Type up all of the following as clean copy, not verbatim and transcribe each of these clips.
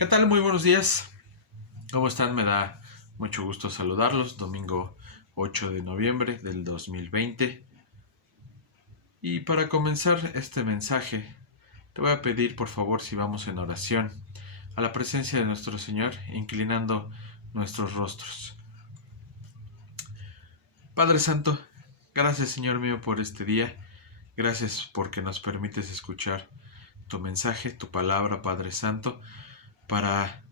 ¿Qué tal? Muy buenos días. ¿Cómo están? Me da mucho gusto saludarlos. Domingo 8 de noviembre del 2020. Y para comenzar este mensaje, te voy a pedir por favor si vamos en oración a la presencia de nuestro Señor, inclinando nuestros rostros. Padre Santo, gracias Señor mío por este día. Gracias porque nos permites escuchar tu mensaje, tu palabra, Padre Santo, para,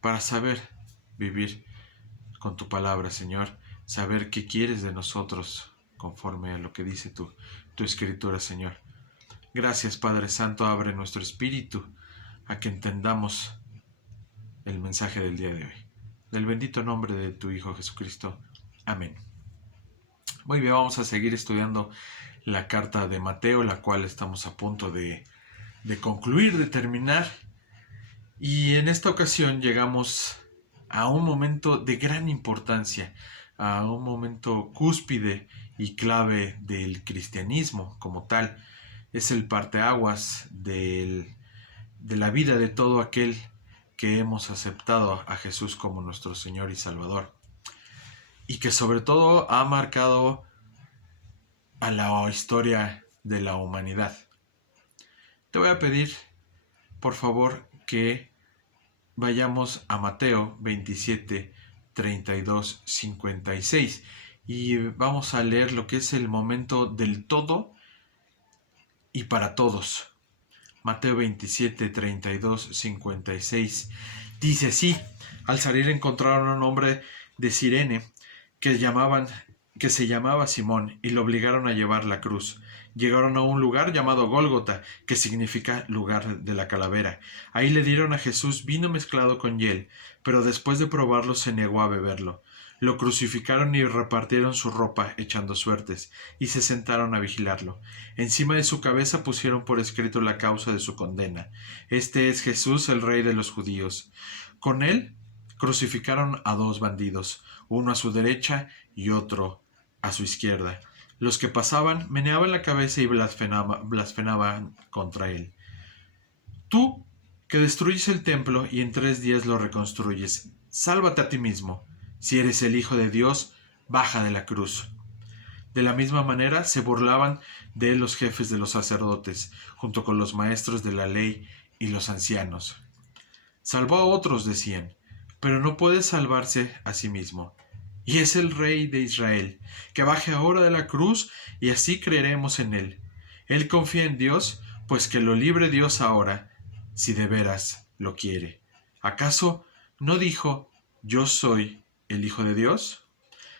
para saber vivir con tu palabra, Señor, saber qué quieres de nosotros conforme a lo que dice tu escritura, Señor. Gracias, Padre Santo, abre nuestro espíritu a que entendamos el mensaje del día de hoy. Del bendito nombre de tu Hijo Jesucristo. Amén. Muy bien, vamos a seguir estudiando la carta de Mateo, la cual estamos a punto de concluir, de terminar. Y en esta ocasión llegamos a un momento de gran importancia, a un momento cúspide y clave del cristianismo como tal. Es el parteaguas de la vida de todo aquel que hemos aceptado a Jesús como nuestro Señor y Salvador. Y que sobre todo ha marcado a la historia de la humanidad. Te voy a pedir, por favor, que vayamos a Mateo 27, 32, 56 y vamos a leer lo que es el momento del todo y para todos. Mateo 27, 32, 56 dice así: al salir encontraron a un hombre de Cirene que se llamaba Simón, y lo obligaron a llevar la cruz. Llegaron a un lugar llamado Gólgota, que significa lugar de la calavera. Ahí le dieron a Jesús vino mezclado con hiel, pero después de probarlo se negó a beberlo. Lo crucificaron y repartieron su ropa echando suertes, y se sentaron a vigilarlo. Encima de su cabeza pusieron por escrito la causa de su condena: este es Jesús, el Rey de los judíos. Con él crucificaron a dos bandidos, uno a su derecha y otro a su izquierda. Los que pasaban meneaban la cabeza y blasfemaban contra él. Tú, que destruyes el templo y en 3 días lo reconstruyes, sálvate a ti mismo. Si eres el Hijo de Dios, baja de la cruz. De la misma manera se burlaban de él los jefes de los sacerdotes, junto con los maestros de la ley y los ancianos. Salvó a otros, decían, pero no puede salvarse a sí mismo. Y es el Rey de Israel, que baje ahora de la cruz y así creeremos en él. Él confía en Dios, pues que lo libre Dios ahora, si de veras lo quiere. ¿Acaso no dijo: yo soy el Hijo de Dios?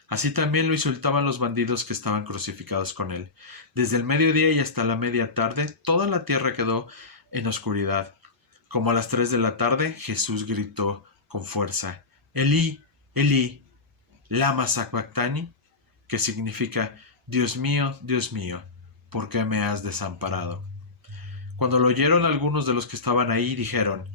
Así también lo insultaban los bandidos que estaban crucificados con él. Desde el mediodía y hasta la media tarde, toda la tierra quedó en oscuridad. Como a las 3 de la tarde, Jesús gritó con fuerza: Elí, Elí, lama sabactani, que significa: Dios mío, ¿por qué me has desamparado? Cuando lo oyeron algunos de los que estaban ahí, dijeron: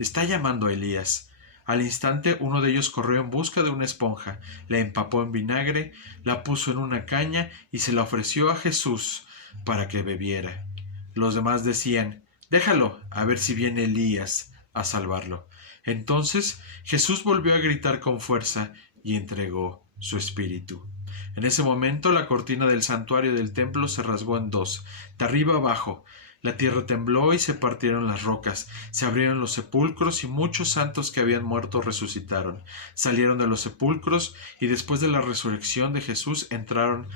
está llamando a Elías. Al instante uno de ellos corrió en busca de una esponja, la empapó en vinagre, la puso en una caña y se la ofreció a Jesús para que bebiera. Los demás decían: déjalo, a ver si viene Elías a salvarlo. Entonces Jesús volvió a gritar con fuerza y entregó su espíritu. En ese momento la cortina del santuario del templo se rasgó en dos, de arriba abajo. La tierra tembló y se partieron las rocas, se abrieron los sepulcros y muchos santos que habían muerto resucitaron. Salieron de los sepulcros y después de la resurrección de Jesús entraron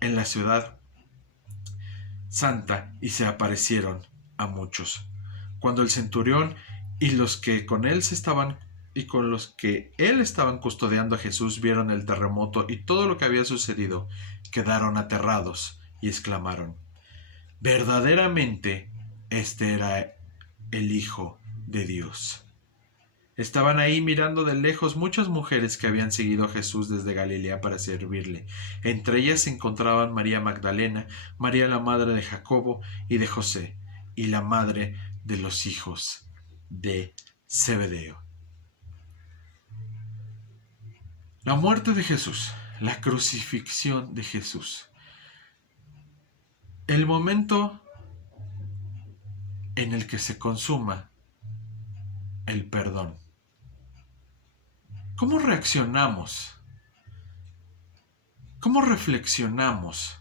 en la ciudad santa y se aparecieron a muchos. Cuando el centurión y los que con él estaban custodiando a Jesús vieron el terremoto y todo lo que había sucedido, quedaron aterrados y exclamaron: verdaderamente este era el Hijo de Dios. Estaban ahí mirando de lejos muchas mujeres que habían seguido a Jesús desde Galilea para servirle. Entre ellas se encontraban María Magdalena, María la madre de Jacobo y de José, y la madre de los hijos de Zebedeo. La muerte de Jesús, la crucifixión de Jesús. El momento en el que se consuma el perdón. ¿Cómo reaccionamos? ¿Cómo reflexionamos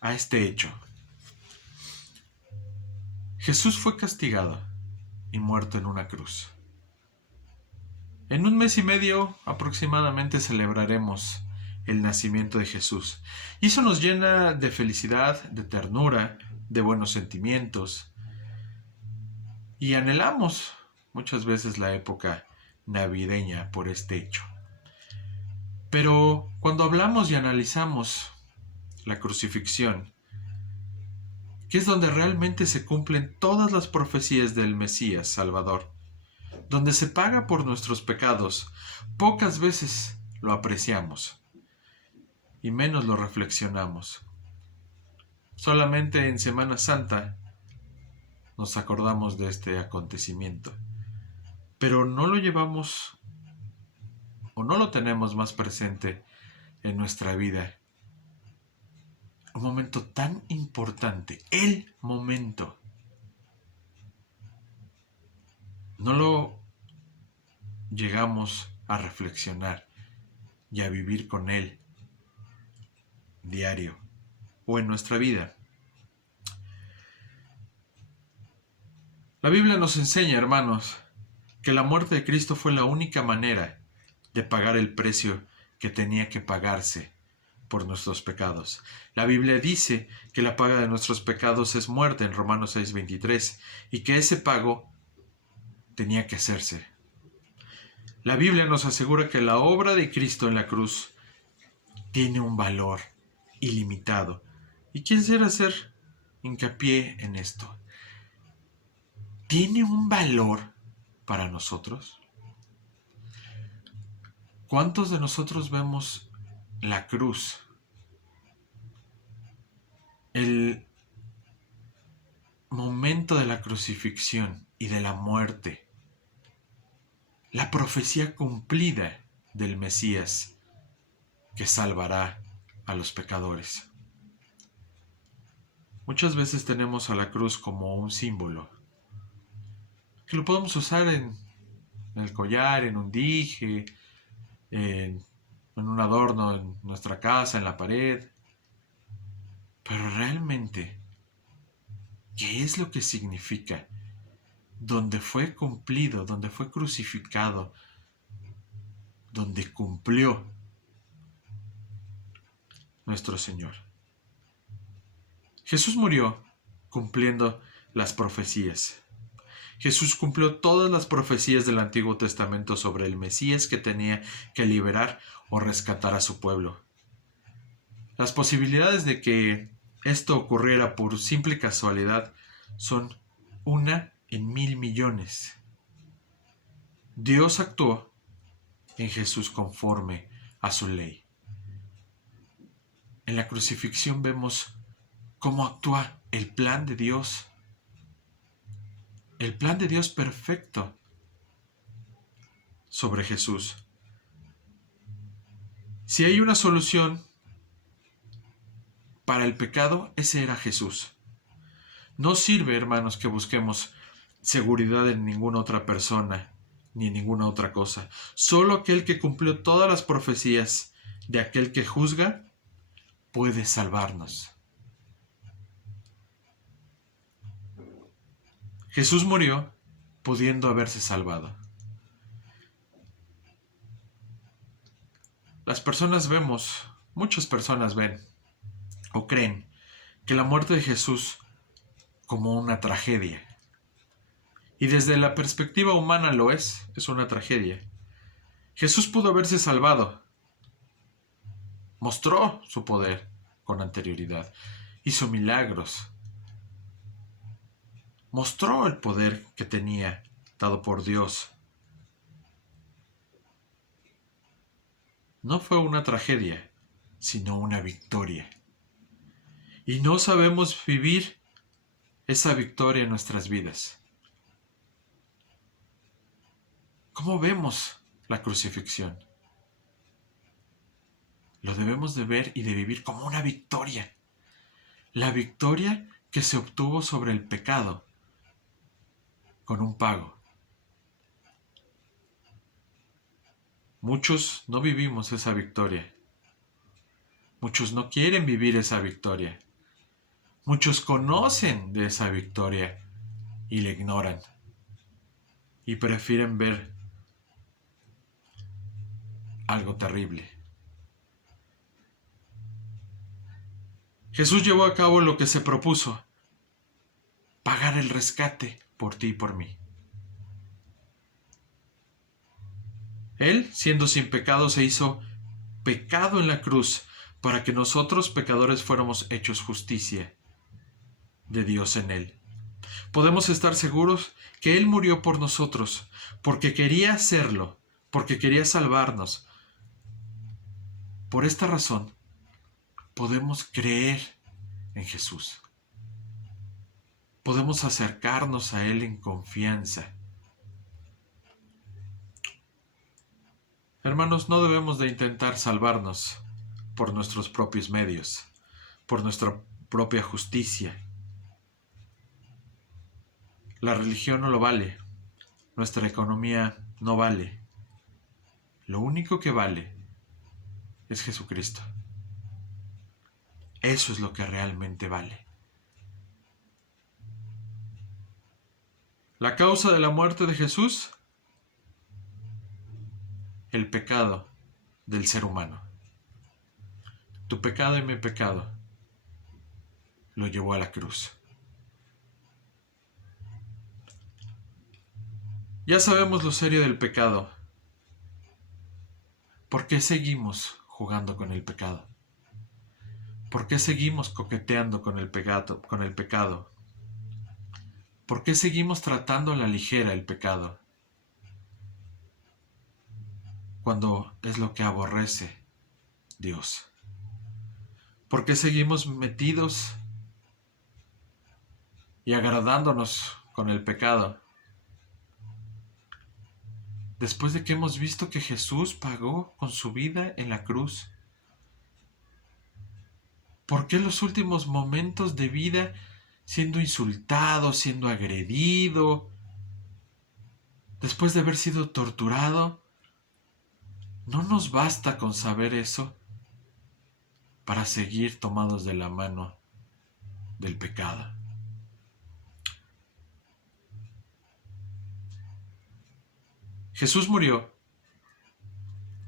a este hecho? Jesús fue castigado y muerto en una cruz. En 1 mes y medio aproximadamente celebraremos el nacimiento de Jesús. Y eso nos llena de felicidad, de ternura, de buenos sentimientos. Y anhelamos muchas veces la época navideña por este hecho. Pero cuando hablamos y analizamos la crucifixión, que es donde realmente se cumplen todas las profecías del Mesías Salvador, donde se paga por nuestros pecados, pocas veces lo apreciamos y menos lo reflexionamos. Solamente en Semana Santa nos acordamos de este acontecimiento, pero no lo llevamos o no lo tenemos más presente en nuestra vida. Un momento tan importante, el momento. No lo llegamos a reflexionar y a vivir con él diario o en nuestra vida. La Biblia nos enseña, hermanos, que la muerte de Cristo fue la única manera de pagar el precio que tenía que pagarse por nuestros pecados. La Biblia dice que la paga de nuestros pecados es muerte en Romanos 6:23 y que ese pago tenía que hacerse. La Biblia nos asegura que la obra de Cristo en la cruz tiene un valor ilimitado. Y quisiera hacer hincapié en esto. ¿Tiene un valor para nosotros? ¿Cuántos de nosotros vemos la cruz? El momento de la crucifixión y de la muerte. La profecía cumplida del Mesías que salvará a los pecadores. Muchas veces tenemos a la cruz como un símbolo, que lo podemos usar en el collar, en un dije, en un adorno en nuestra casa, en la pared. Pero realmente, ¿qué es lo que significa? Donde fue cumplido, donde fue crucificado, donde cumplió nuestro Señor. Jesús murió cumpliendo las profecías. Jesús cumplió todas las profecías del Antiguo Testamento sobre el Mesías que tenía que liberar o rescatar a su pueblo. Las posibilidades de que esto ocurriera por simple casualidad son 1 en 1.000.000.000. Dios actuó en Jesús conforme a su ley. En la crucifixión vemos cómo actúa el plan de Dios. El plan de Dios perfecto sobre Jesús. Si hay una solución para el pecado, ese era Jesús. No sirve, hermanos, que busquemos seguridad en ninguna otra persona, ni en ninguna otra cosa. Solo aquel que cumplió todas las profecías de aquel que juzga puede salvarnos. Jesús murió pudiendo haberse salvado. Muchas personas ven o creen que la muerte de Jesús como una tragedia. Y desde la perspectiva humana es una tragedia. Jesús pudo haberse salvado. Mostró su poder con anterioridad. Hizo milagros. Mostró el poder que tenía dado por Dios. No fue una tragedia, sino una victoria. Y no sabemos vivir esa victoria en nuestras vidas. ¿Cómo vemos la crucifixión? Lo debemos de ver y de vivir como una victoria. La victoria que se obtuvo sobre el pecado con un pago. Muchos no vivimos esa victoria. Muchos no quieren vivir esa victoria. Muchos conocen de esa victoria y la ignoran. Y prefieren ver algo terrible. Jesús llevó a cabo lo que se propuso: pagar el rescate por ti y por mí. Él, siendo sin pecado, se hizo pecado en la cruz para que nosotros, pecadores, fuéramos hechos justicia de Dios en Él. Podemos estar seguros que Él murió por nosotros, porque quería hacerlo, porque quería salvarnos. Por esta razón, podemos creer en Jesús. Podemos acercarnos a Él en confianza. Hermanos, no debemos de intentar salvarnos por nuestros propios medios, por nuestra propia justicia. La religión no lo vale, nuestra economía no vale. Lo único que vale es Jesucristo. Eso es lo que realmente vale. La causa de la muerte de Jesús: el pecado del ser humano. Tu pecado y mi pecado lo llevó a la cruz. Ya sabemos lo serio del pecado. ¿Por qué seguimos jugando con el pecado? ¿Por qué seguimos coqueteando con el pecado? ¿Por qué seguimos tratando a la ligera el pecado? Cuando es lo que aborrece Dios. ¿Por qué seguimos metidos y agradándonos con el pecado? Después de que hemos visto que Jesús pagó con su vida en la cruz. ¿Por qué en los últimos momentos de vida, siendo insultado, siendo agredido, después de haber sido torturado, no nos basta con saber eso para seguir tomados de la mano del pecado? Jesús murió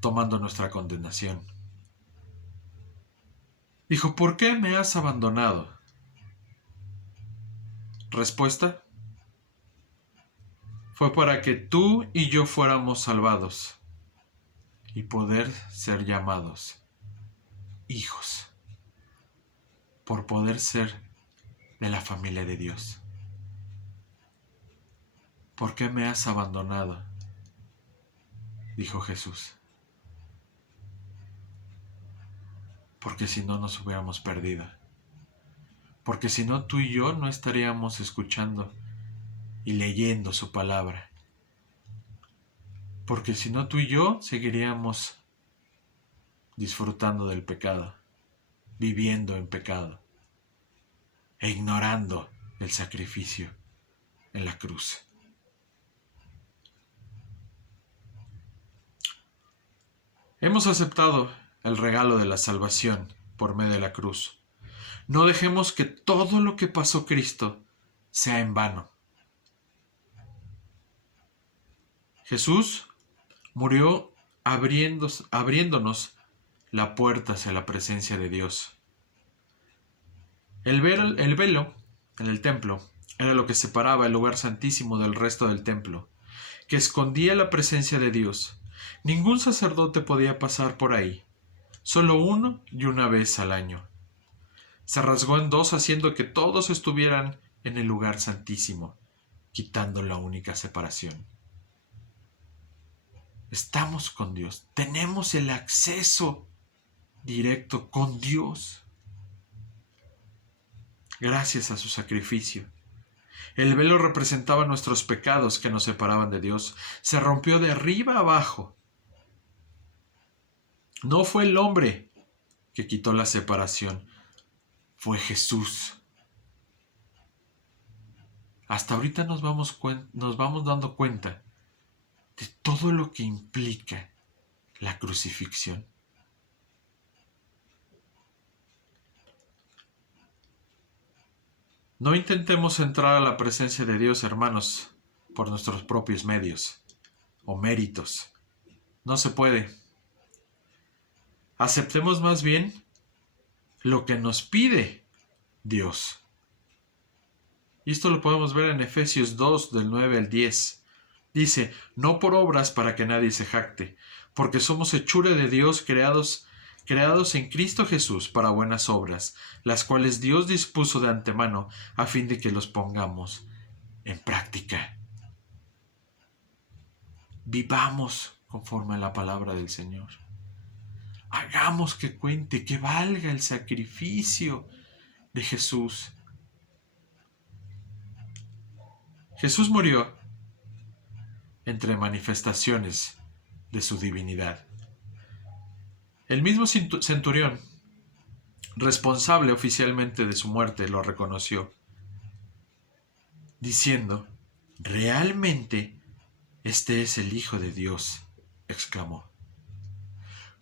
tomando nuestra condenación. Dijo: ¿por qué me has abandonado? Respuesta: fue para que tú y yo fuéramos salvados y poder ser llamados hijos, por poder ser de la familia de Dios. ¿Por qué me has abandonado?, dijo Jesús. Porque si no nos hubiéramos perdido. Porque si no, tú y yo no estaríamos escuchando y leyendo su palabra. Porque si no, tú y yo seguiríamos disfrutando del pecado, viviendo en pecado e ignorando el sacrificio en la cruz. Hemos aceptado el regalo de la salvación por medio de la cruz. No dejemos que todo lo que pasó Cristo sea en vano. Jesús murió abriéndonos la puerta hacia la presencia de Dios. El velo en el templo era lo que separaba el lugar santísimo del resto del templo, que escondía la presencia de Dios. Ningún sacerdote podía pasar por ahí, solo uno y una vez al año. Se rasgó en dos, haciendo que todos estuvieran en el lugar santísimo, quitando la única separación. Estamos con Dios, tenemos el acceso directo con Dios, gracias a su sacrificio. El velo representaba nuestros pecados que nos separaban de Dios. Se rompió de arriba a abajo. No fue el hombre que quitó la separación, fue Jesús. Hasta ahorita nos vamos dando cuenta de todo lo que implica la crucifixión. No intentemos entrar a la presencia de Dios, hermanos, por nuestros propios medios o méritos. No se puede. Aceptemos más bien lo que nos pide Dios. Y esto lo podemos ver en Efesios 2, del 9 al 10. Dice, no por obras para que nadie se jacte, porque somos hechura de Dios creados en Cristo Jesús para buenas obras, las cuales Dios dispuso de antemano a fin de que los pongamos en práctica. Vivamos conforme a la palabra del Señor. Hagamos que cuente, que valga el sacrificio de Jesús. Jesús murió entre manifestaciones de su divinidad. El mismo centurión, responsable oficialmente de su muerte, lo reconoció, diciendo, «Realmente este es el Hijo de Dios», exclamó.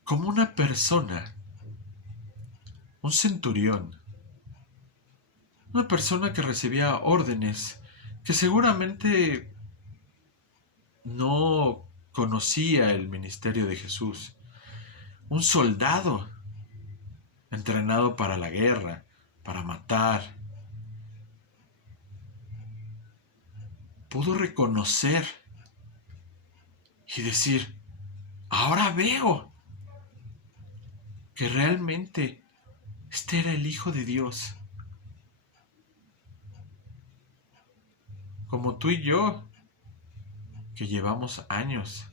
Como una persona, un centurión, una persona que recibía órdenes, que seguramente no conocía el ministerio de Jesús, un soldado entrenado para la guerra, para matar, pudo reconocer y decir, ahora veo que realmente este era el Hijo de Dios. Como tú y yo, que llevamos años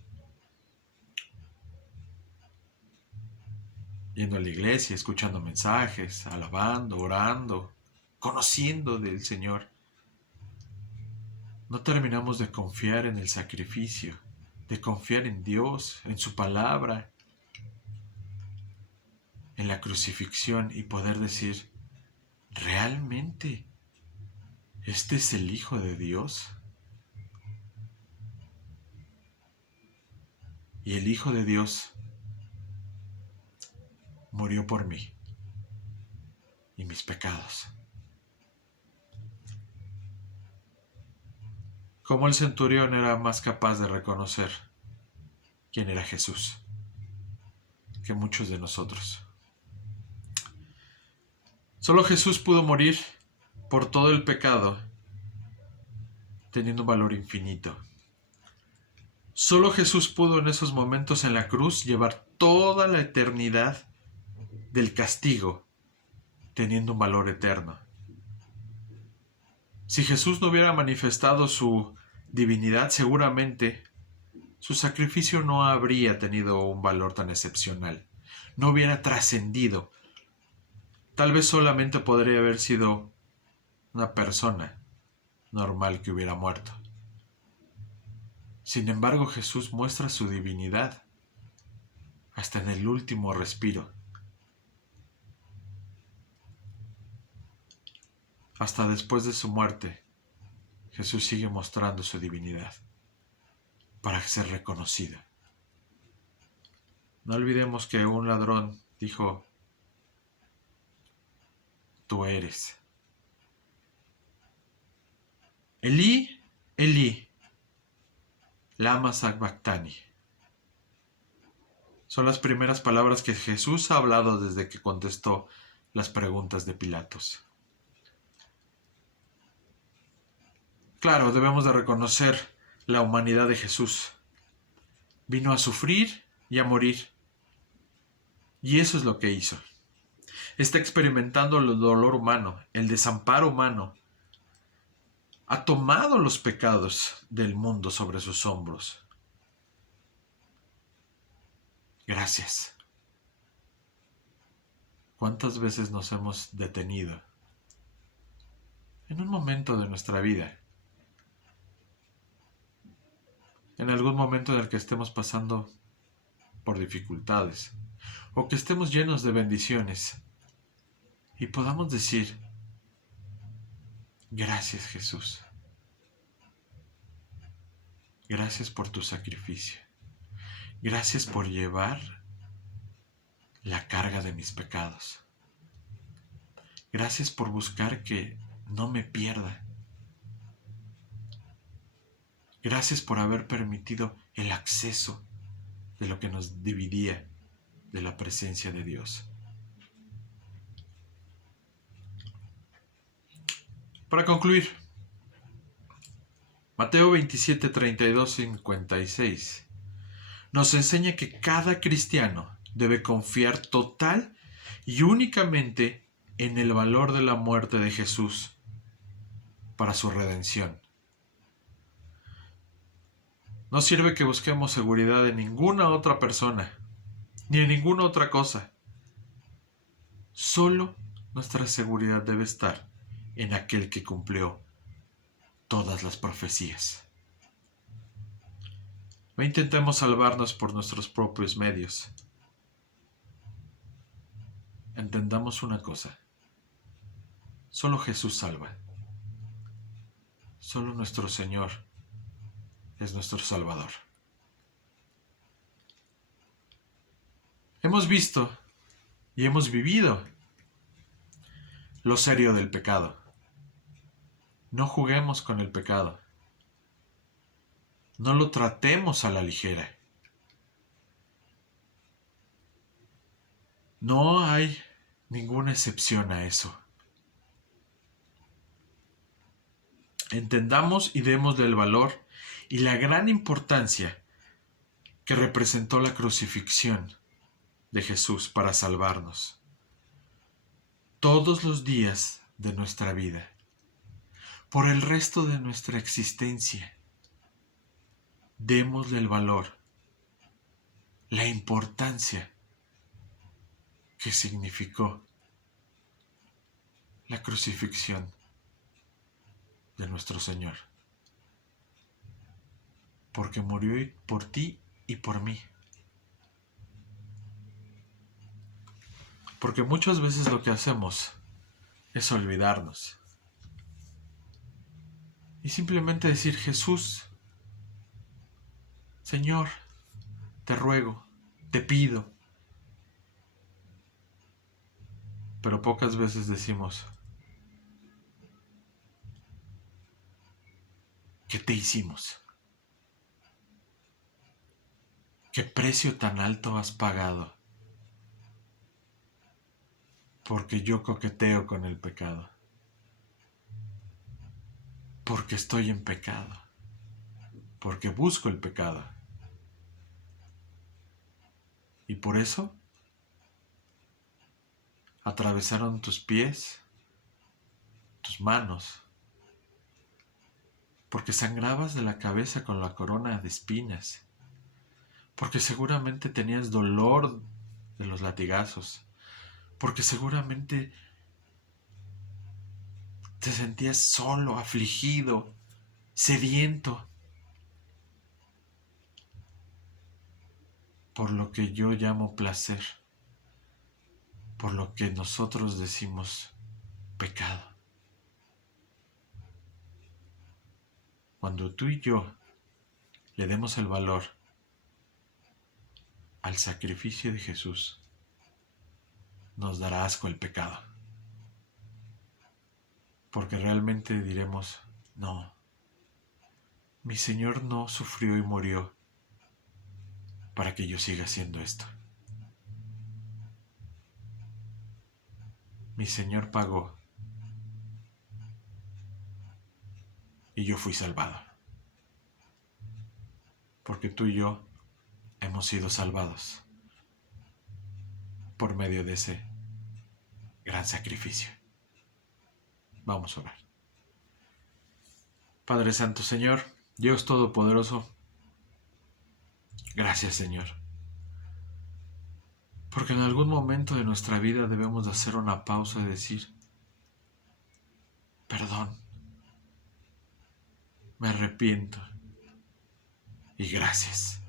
yendo a la iglesia, escuchando mensajes, alabando, orando, conociendo del Señor, no terminamos de confiar en el sacrificio, de confiar en Dios, en su palabra, en la crucifixión y poder decir, ¿realmente este es el Hijo de Dios? Y el Hijo de Dios murió por mí y mis pecados. Como el centurión era más capaz de reconocer quién era Jesús que muchos de nosotros. Solo Jesús pudo morir por todo el pecado, teniendo un valor infinito. Solo Jesús pudo en esos momentos en la cruz llevar toda la eternidad del castigo, teniendo un valor eterno. Si Jesús no hubiera manifestado su divinidad, seguramente su sacrificio no habría tenido un valor tan excepcional, no hubiera trascendido. Tal vez solamente podría haber sido una persona normal que hubiera muerto. Sin embargo, Jesús muestra su divinidad hasta en el último respiro. Hasta después de su muerte, Jesús sigue mostrando su divinidad para ser reconocido. No olvidemos que un ladrón dijo, tú eres. Elí, Elí, lama sabactani. Son las primeras palabras que Jesús ha hablado desde que contestó las preguntas de Pilatos. Claro, debemos de reconocer la humanidad de Jesús. Vino a sufrir y a morir. Y eso es lo que hizo. Está experimentando el dolor humano, el desamparo humano. Ha tomado los pecados del mundo sobre sus hombros. Gracias. ¿Cuántas veces nos hemos detenido en un momento de nuestra vida? En algún momento en el que estemos pasando por dificultades o que estemos llenos de bendiciones y podamos decir, gracias Jesús, gracias por tu sacrificio, Gracias por llevar la carga de mis pecados. Gracias por buscar que no me pierda. Gracias por haber permitido el acceso de lo que nos dividía de la presencia de Dios. Para concluir, Mateo 27, 32, 56 nos enseña que cada cristiano debe confiar total y únicamente en el valor de la muerte de Jesús para su redención. No sirve que busquemos seguridad en ninguna otra persona, ni en ninguna otra cosa. Solo nuestra seguridad debe estar en aquel que cumplió todas las profecías. No intentemos salvarnos por nuestros propios medios. Entendamos una cosa. Solo Jesús salva. Solo nuestro Señor es nuestro Salvador. Hemos visto y hemos vivido lo serio del pecado. No juguemos con el pecado. No lo tratemos a la ligera. No hay ninguna excepción a eso. Entendamos y démosle el valor y la gran importancia que representó la crucifixión de Jesús para salvarnos. Todos los días de nuestra vida, por el resto de nuestra existencia, démosle el valor, la importancia que significó la crucifixión de nuestro Señor, porque murió por ti y por mí. Porque muchas veces lo que hacemos es olvidarnos y simplemente decir: Jesús, Señor, te ruego, te pido. Pero pocas veces decimos: ¿qué te hicimos? ¿Qué precio tan alto has pagado? Porque yo coqueteo con el pecado. Porque estoy en pecado. Porque busco el pecado. Y por eso atravesaron tus pies, tus manos. Porque sangrabas de la cabeza con la corona de espinas. Porque seguramente tenías dolor de los latigazos. Porque seguramente te sentías solo, afligido, sediento por lo que yo llamo placer, por lo que nosotros decimos pecado. Cuando tú y yo le demos el valor al sacrificio de Jesús, nos dará asco el pecado. Porque realmente diremos: no, mi Señor no sufrió y murió para que yo siga haciendo esto. Mi Señor pagó y yo fui salvado. Porque tú y yo hemos sido salvados por medio de ese gran sacrificio. Vamos a orar. Padre Santo, Señor, Dios Todopoderoso, gracias, Señor. Porque en algún momento de nuestra vida debemos de hacer una pausa y decir: perdón, me arrepiento y gracias.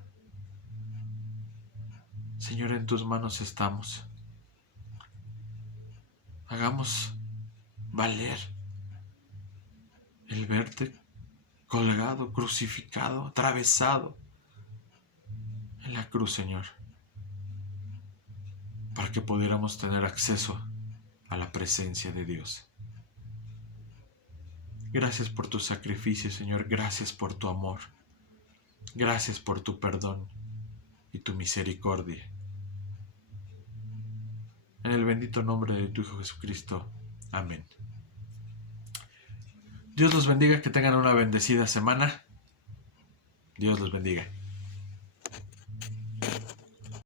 Señor, en tus manos estamos. Hagamos valer el verte colgado, crucificado, atravesado en la cruz, Señor, para que pudiéramos tener acceso a la presencia de Dios. Gracias por tu sacrificio, Señor. Gracias por tu amor. Gracias por tu perdón y tu misericordia. En el bendito nombre de tu Hijo Jesucristo. Amén. Dios los bendiga, que tengan una bendecida semana. Dios los bendiga.